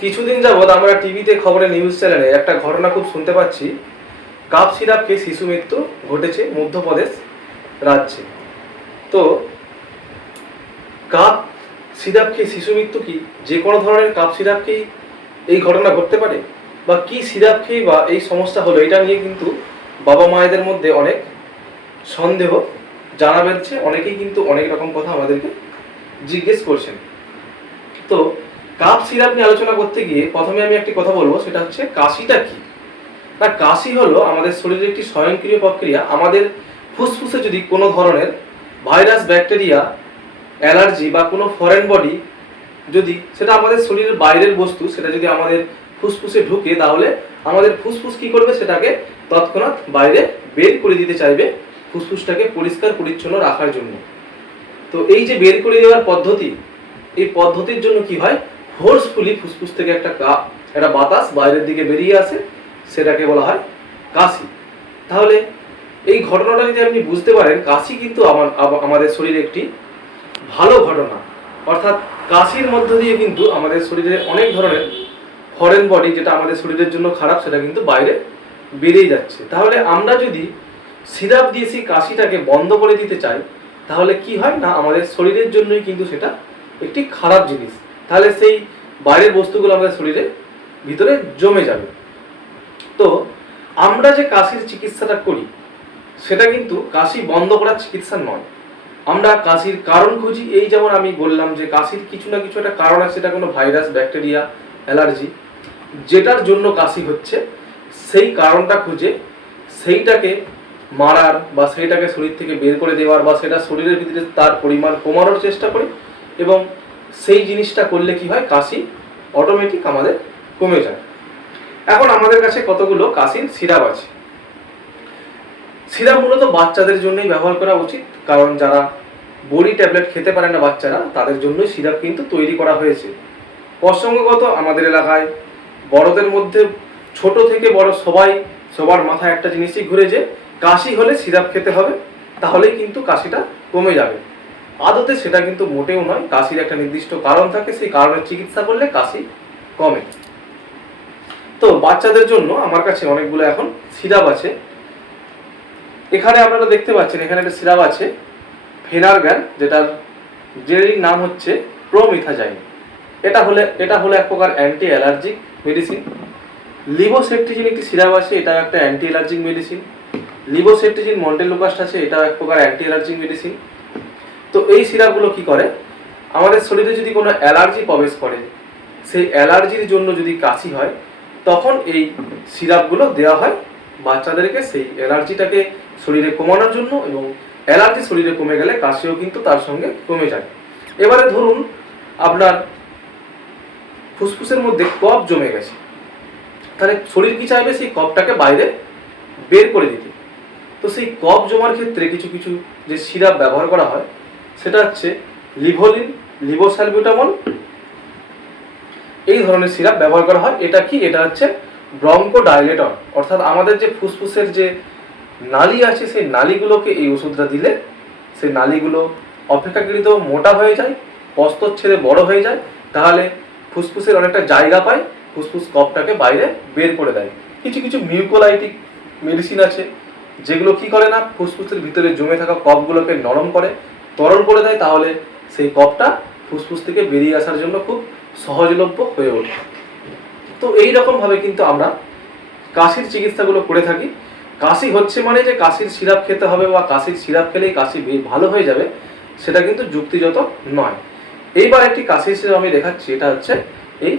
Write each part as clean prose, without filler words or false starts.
কিছুদিন যাবৎ আমরা টিভিতে খবরে নিউজ চ্যানেলে একটা ঘটনা খুব শুনতে পাচ্ছি। কাপ সিরাপ খেয়ে শিশু মৃত্যু ঘটেছে মধ্যপ্রদেশ রাজ্যে। তো কাপ সিরাপ খেয়ে শিশু মৃত্যু কি যে কোনো ধরনের কাপ সিরাপ খেয়েই এই ঘটনা ঘটতে পারে, বা কি সিরাপ খেয়ে বা এই সমস্যা হলো, এটা নিয়ে কিন্তু বাবা মায়েদের মধ্যে অনেক সন্দেহ জানা বেরছে। অনেকেই কিন্তু অনেক রকম কথা আমাদেরকে জিজ্ঞেস করছেন। তো কাপ সিরাপ নিয়ে আলোচনা করতে গিয়ে প্রথমে আমি একটি কথা বলবো, সেটা হচ্ছে কাশিটা কি না। কাশি হলো আমাদের শরীরের একটি স্বয়ংক্রিয় প্রক্রিয়া। আমাদের ফুসফুসে যদি কোনো ধরনের ভাইরাস, ব্যাকটেরিয়া, অ্যালার্জি বা কোনো ফরেন বডি, যদি সেটা আমাদের শরীরের বাইরের বস্তু, সেটা যদি আমাদের ফুসফুসে ঢুকে, তাহলে আমাদের ফুসফুস কি করবে, সেটাকে তৎক্ষণাৎ বাইরে বের করে দিতে চাইবে, ফুসফুসটাকে পরিষ্কার পরিচ্ছন্ন রাখার জন্য। তো এই যে বের করে দেওয়ার পদ্ধতি, এই পদ্ধতির জন্য কি হয়, ফোর্সফুলি ফুসফুস থেকে একটা বাতাস বাইরের দিকে বেরিয়ে আসে, সেটাকে বলা হয় কাশি। তাহলে এই ঘটনাটা যদি আপনি বুঝতে পারেন, কাশি কিন্তু আমাদের শরীরে একটি ভালো ঘটনা। অর্থাৎ কাশির মধ্য দিয়ে কিন্তু আমাদের শরীরে অনেক ধরনের ফরেন বডি, যেটা আমাদের শরীরের জন্য খারাপ, সেটা কিন্তু বাইরে বেরিয়ে যাচ্ছে। তাহলে আমরা যদি সিরাপ দিয়ে সেই কাশিটাকে বন্ধ করে দিতে চাই, তাহলে কি হয় না, আমাদের শরীরের জন্যই কিন্তু সেটা একটি খারাপ জিনিস। তাহলে সেই বাইরের বস্তুগুলো আমাদের শরীরে ভিতরে জমে যাবে। তো আমরা যে কাশির চিকিৎসাটা করি, সেটা কিন্তু কাশি বন্ধ করার চিকিৎসা নয়। আমরা কাশির কারণ খুঁজি। এই যেমন আমি বললাম যে কাশির কিছু না কিছু একটা কারণ আছে, সেটা কোনো ভাইরাস, ব্যাকটেরিয়া, অ্যালার্জি, যেটার জন্য কাশি হচ্ছে, সেই কারণটা খুঁজে সেইটাকে মারার বা সেইটাকে শরীর থেকে বের করে দেওয়ার বা সেটা শরীরের ভিতরে তার পরিমাণ কমানোর চেষ্টা করি। এবং সেই জিনিসটা করলে কি হয়, কাশি অটোমেটিক আমাদের কমে যায়। এখন আমাদের কাছে কতগুলো কাশির সিরাপ আছে। সিরাপ মূলত বাচ্চাদের জন্যই ব্যবহার করা উচিত, কারণ যারা বড়ি ট্যাবলেট খেতে পারে না বাচ্চারা, তাদের জন্যই সিরাপ কিন্তু তৈরি করা হয়েছে। প্রসঙ্গগত আমাদের এলাকায় বড়দের মধ্যে ছোট থেকে বড় সবার মাথায় একটা জিনিসই ঘুরে, যে কাশি হলে সিরাপ খেতে হবে, তাহলেই কিন্তু কাশিটা কমে যাবে। আদতে সেটা কিন্তু মোটেও নয়। কাশির একটা নির্দিষ্ট কারণ থাকে, সেই কারণের চিকিৎসা করলে কাশি কমে। তো বাচ্চাদের জন্য আমার কাছে অনেকগুলো এখন সিরাপ আছে। এখানে আপনারা দেখতে পাচ্ছেন, এখানে একটা সিরাপ আছে ফেনারগান, যেটার জেনেরিক নাম হচ্ছে প্রোমিথাজাইন। এটা হলো এক প্রকার অ্যান্টি অ্যালার্জিক মেডিসিন। লিভোসেট্রিজিন একটি সিরাপ আছে, এটাও একটা anti allergic medicine. Levocetirizine montelukast আছে, এটাও এক প্রকার অ্যান্টি অ্যালার্জিক মেডিসিন। তো এই সিরাপগুলো কি করে, আমাদের শরীরে যদি কোনো অ্যালার্জি প্রবেশ করে, সেই অ্যালার্জির জন্য যদি কাশি হয়, তখন এই সিরাপগুলো দেওয়া হয় বাচ্চাদেরকে, সেই অ্যালার্জিটাকে শরীরে কমানোর জন্য। এবং অ্যালার্জি শরীরে কমে গেলে কাশিও কিন্তু তার সঙ্গে কমে যায়। এবারে ধরুন আপনার ফুসফুসের মধ্যে কফ জমে গেছে, তাহলে শরীর কি চাইবে, সেই কফটাকে বাইরে বের করে দিতে। তো সেই কফ জমার ক্ষেত্রে কিছু কিছু যে সিরাপ ব্যবহার করা হয়, সেটা হচ্ছে লিভোলিন, লিভোসালবিউটামল, এই ধরনের সিরাপ ব্যবহার করা হয়। এটা কি, এটা হচ্ছে ব্রঙ্কোডাইলেটর। অর্থাৎ আমাদের যে ফুসফুসের যে নালী আছে, সেই নালীগুলোকে এই ওষুধটা দিলে সেই নালীগুলো অপেক্ষাকৃত মোটা হয়ে যায়, প্রস্থচ্ছেদে বড় হয়ে যায়। তাহলে ফুসফুসের অনেকটা জায়গা পায়, ফুসফুস কফটাকে বাইরে বের করে দেয়। কিছু কিছু মিউকোলাইটিক মেডিসিন আছে, যেগুলো কি করে না, ফুসফুসের ভিতরে জমে থাকা কফগুলোকে নরম করে, তরল করে দেয়। তাহলে সেই কফটা ফুসফুস থেকে বেরিয়ে আসার জন্য খুব সহজলভ্য হয়ে ওঠে। তো এই রকমভাবে কিন্তু আমরা কাশির চিকিৎসাগুলো করে থাকি। কাশি হচ্ছে মানে যে কাশির সিরাপ খেতে হবে বা কাশির সিরাপ খেলেই কাশি ভালো হয়ে যাবে, সেটা কিন্তু যুক্তিযুক্ত নয়। এইবার একটি কাশির সিরাপ আমি দেখাচ্ছি, এটা হচ্ছে এই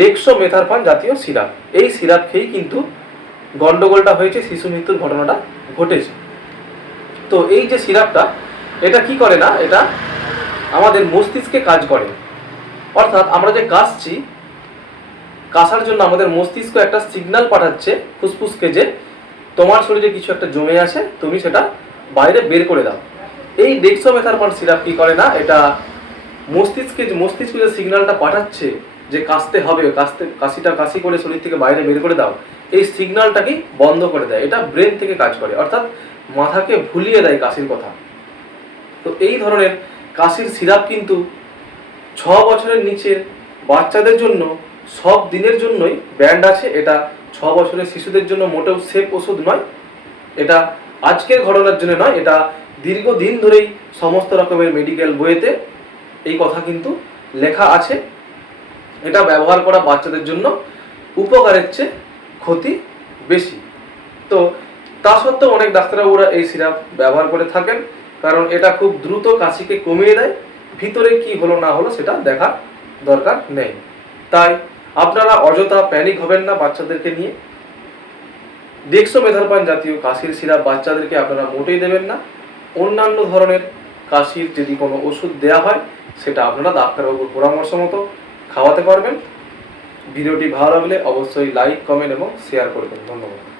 ডেক্সোমেথারফান জাতীয় সিরাপ। এই সিরাপ খেয়েই কিন্তু গন্ডগোলটা হয়েছে, শিশু মৃত্যুর ঘটনাটা ঘটেছে। তো এই যে সিরাপটা, এটা কি করে না, এটা আমাদের মস্তিষ্কে কাজ করে। অর্থাৎ আমরা যে কাশছি, কাশার জন্য আমাদের মস্তিষ্ক একটা সিগন্যাল পাঠাচ্ছে ফুসফুসকে, যে তোমার শরীরে কিছু একটা জমে আছে, তুমি সেটা বাইরে বের করে দাও। এই ডেক্সোমেথারফান সিরাপ কি করে না, এটা মস্তিষ্কে যে সিগন্যালটা পাঠাচ্ছে যে কাশতে হবে, কাশি করে শরীর থেকে বাইরে বের করে দাও, এই সিগন্যালটাকে বন্ধ করে দেয়। এটা ব্রেন থেকে কাজ করে, অর্থাৎ মাথাকে ভুলিয়ে দেয় কাশির কথা। তো এই ধরনের কাশির সিরাপ কিন্তু 6 বছরের নিচের বাচ্চাদের জন্য সব দিনের জন্যই ব্যান্ড আছে। এটা 6 বছরের শিশুদের জন্য মোটেও সেফ ওষুধ নয়। এটা আজকের ঘটনার জন্য নয়, এটা দীর্ঘদিন ধরেই সমস্ত রকমের মেডিকেল বইয়েতে এই কথা কিন্তু লেখা আছে। এটা ব্যবহার করা বাচ্চাদের জন্য উপকারের চেয়ে ক্ষতি বেশি। তো তা সত্ত্বেও অনেক ডাক্তারবাবুরা এই সিরাপ ব্যবহার করে থাকেন, কারণ এটা খুব দ্রুত কাশিকে কমিয়ে দেয়। ভিতরে কি হলো না হলো সেটা দেখার দরকার নেই। তাই আপনারা অযথা প্যানিক হবেন না বাচ্চাদেরকে নিয়ে। ডেক্সোমেথারপান জাতীয় কাশির সিরাপ বাচ্চাদেরকে আপনারা মোটেই দেবেন না। অন্যান্য ধরনের কাশির যদি কোনো ওষুধ দেওয়া হয় সেটা আপনারা ডাক্তারবাবুর পরামর্শ মতো খাওয়াতে পারবেন। ভিডিওটি ভালো লাগলে অবশ্যই লাইক, কমেন্ট এবং শেয়ার করবেন। ধন্যবাদ।